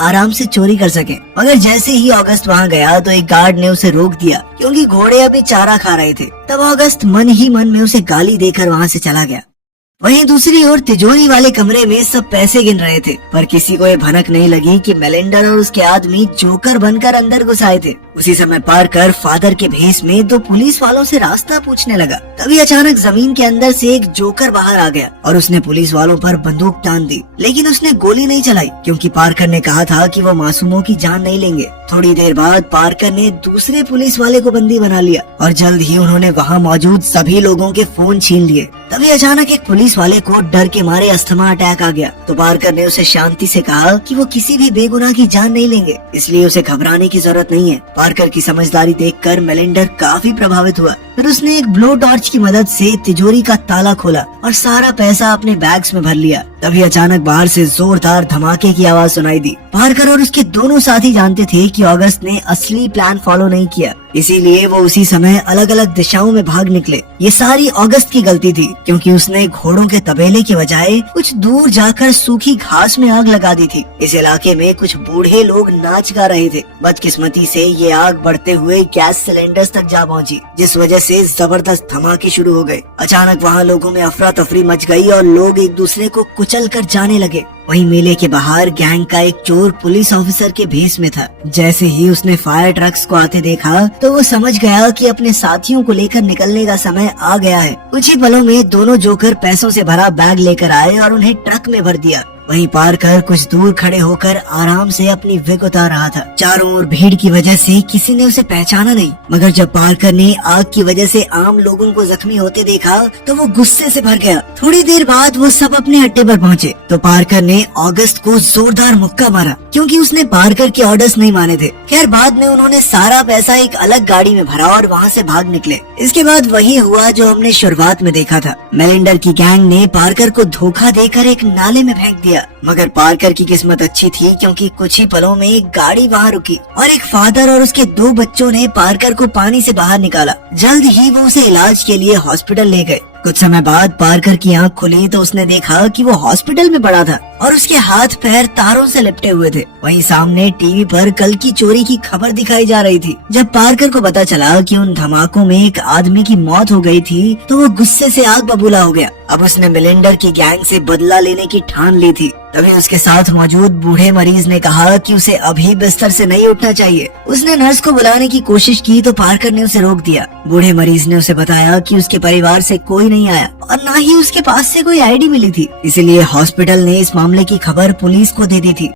आराम से चोरी कर सके। मगर जैसे ही अगस्त वहाँ गया तो एक गार्ड ने उसे रोक दिया क्योंकि घोड़े अभी चारा खा रहे थे। तब अगस्त मन ही मन में उसे गाली देकर वहाँ से चला गया। वहीं दूसरी ओर तिजोरी वाले कमरे में सब पैसे गिन रहे थे, पर किसी को ये भनक नहीं लगी कि मेलिंडर और उसके आदमी जोकर बनकर अंदर घुस आए थे। उसी समय पार्कर फादर के भेष में दो पुलिस वालों से रास्ता पूछने लगा। तभी अचानक जमीन के अंदर से एक जोकर बाहर आ गया और उसने पुलिस वालों पर बंदूक तान दी, लेकिन उसने गोली नहीं चलाई क्योंकि पार्कर ने कहा था कि वो मासूमों की जान नहीं लेंगे। थोड़ी देर बाद पार्कर ने दूसरे पुलिस वाले को बंदी बना लिया और जल्द ही उन्होंने वहाँ मौजूद सभी लोगों के फोन छीन लिए। तभी अचानक एक पुलिस वाले को डर के मारे अस्थमा अटैक आ गया, तो पार्कर ने उसे शांति से कहा कि वो किसी भी बेगुनाह की जान नहीं लेंगे, इसलिए उसे घबराने की जरूरत नहीं है। पार्कर की समझदारी देखकर मेलिंडर काफी प्रभावित हुआ। फिर उसने एक ब्लो टॉर्च की मदद से तिजोरी का ताला खोला और सारा पैसा अपने बैग्स में भर लिया। तभी अचानक बाहर से जोरदार धमाके की आवाज सुनाई दी। पार्कर और उसके दोनों साथी जानते थे कि अगस्त ने असली प्लान फॉलो नहीं किया, इसीलिए वो उसी समय अलग अलग दिशाओं में भाग निकले। ये सारी अगस्त की गलती थी क्योंकि उसने घोड़ों के तबेले के बजाय कुछ दूर जाकर सूखी घास में आग लगा दी थी। इस इलाके में कुछ बूढ़े लोग नाच गा रहे थे। बदकिस्मती से ये आग बढ़ते हुए गैस सिलेंडर्स तक जा पहुंची, जिस वजह से जबरदस्त धमाके शुरू हो गए। अचानक वहाँ लोगों में अफरा तफरी मच गई और लोग एक दूसरे को कुचल कर जाने लगे। वहीं मेले के बाहर गैंग का एक चोर पुलिस ऑफिसर के भेष में था। जैसे ही उसने फायर ट्रक्स को आते देखा तो वो समझ गया कि अपने साथियों को लेकर निकलने का समय आ गया है। कुछ ही पलों में दोनों जोकर पैसों से भरा बैग लेकर आए और उन्हें ट्रक में भर दिया। वहीं पार्कर कुछ दूर खड़े होकर आराम से अपनी विग उतार रहा था। चारों ओर भीड़ की वजह से किसी ने उसे पहचाना नहीं, मगर जब पार्कर ने आग की वजह से आम लोगों को जख्मी होते देखा तो वो गुस्से से भर गया। थोड़ी देर बाद वो सब अपने अड्डे पर पहुंचे तो पार्कर ने अगस्त को जोरदार मुक्का मारा क्योंकि उसने पार्कर के ऑर्डर्स नहीं माने थे। खैर बाद में उन्होंने सारा पैसा एक अलग गाड़ी में भरा और वहाँ से भाग निकले। इसके बाद वही हुआ जो हमने शुरुआत में देखा था। मेलिंडर की गैंग ने पार्कर को धोखा देकर एक नाले में फेंक दिया, मगर पार्कर की किस्मत अच्छी थी क्योंकि कुछ ही पलों में एक गाड़ी वहाँ रुकी और एक फादर और उसके दो बच्चों ने पार्कर को पानी से बाहर निकाला। जल्द ही वो उसे इलाज के लिए हॉस्पिटल ले गए। कुछ समय बाद पार्कर की आंख खुली तो उसने देखा कि वो हॉस्पिटल में पड़ा था और उसके हाथ पैर तारों से लिपटे हुए थे। वहीं सामने टीवी पर कल की चोरी की खबर दिखाई जा रही थी। जब पार्कर को पता चला कि उन धमाकों में एक आदमी की मौत हो गई थी तो वो गुस्से से आग बबूला हो गया। अब उसने मेलिंडर की गैंग से बदला लेने की ठान ली थी। तभी उसके साथ मौजूद बूढ़े मरीज ने कहा कि उसे अभी बिस्तर से नहीं उठना चाहिए। उसने नर्स को बुलाने की कोशिश की तो पार्कर ने उसे रोक दिया। बूढ़े मरीज ने उसे बताया कि उसके परिवार से कोई नहीं आया और न ही उसके पास से कोई आईडी मिली थी, इसलिए हॉस्पिटल ने इस मामले की खबर पुलिस को दे दी थी।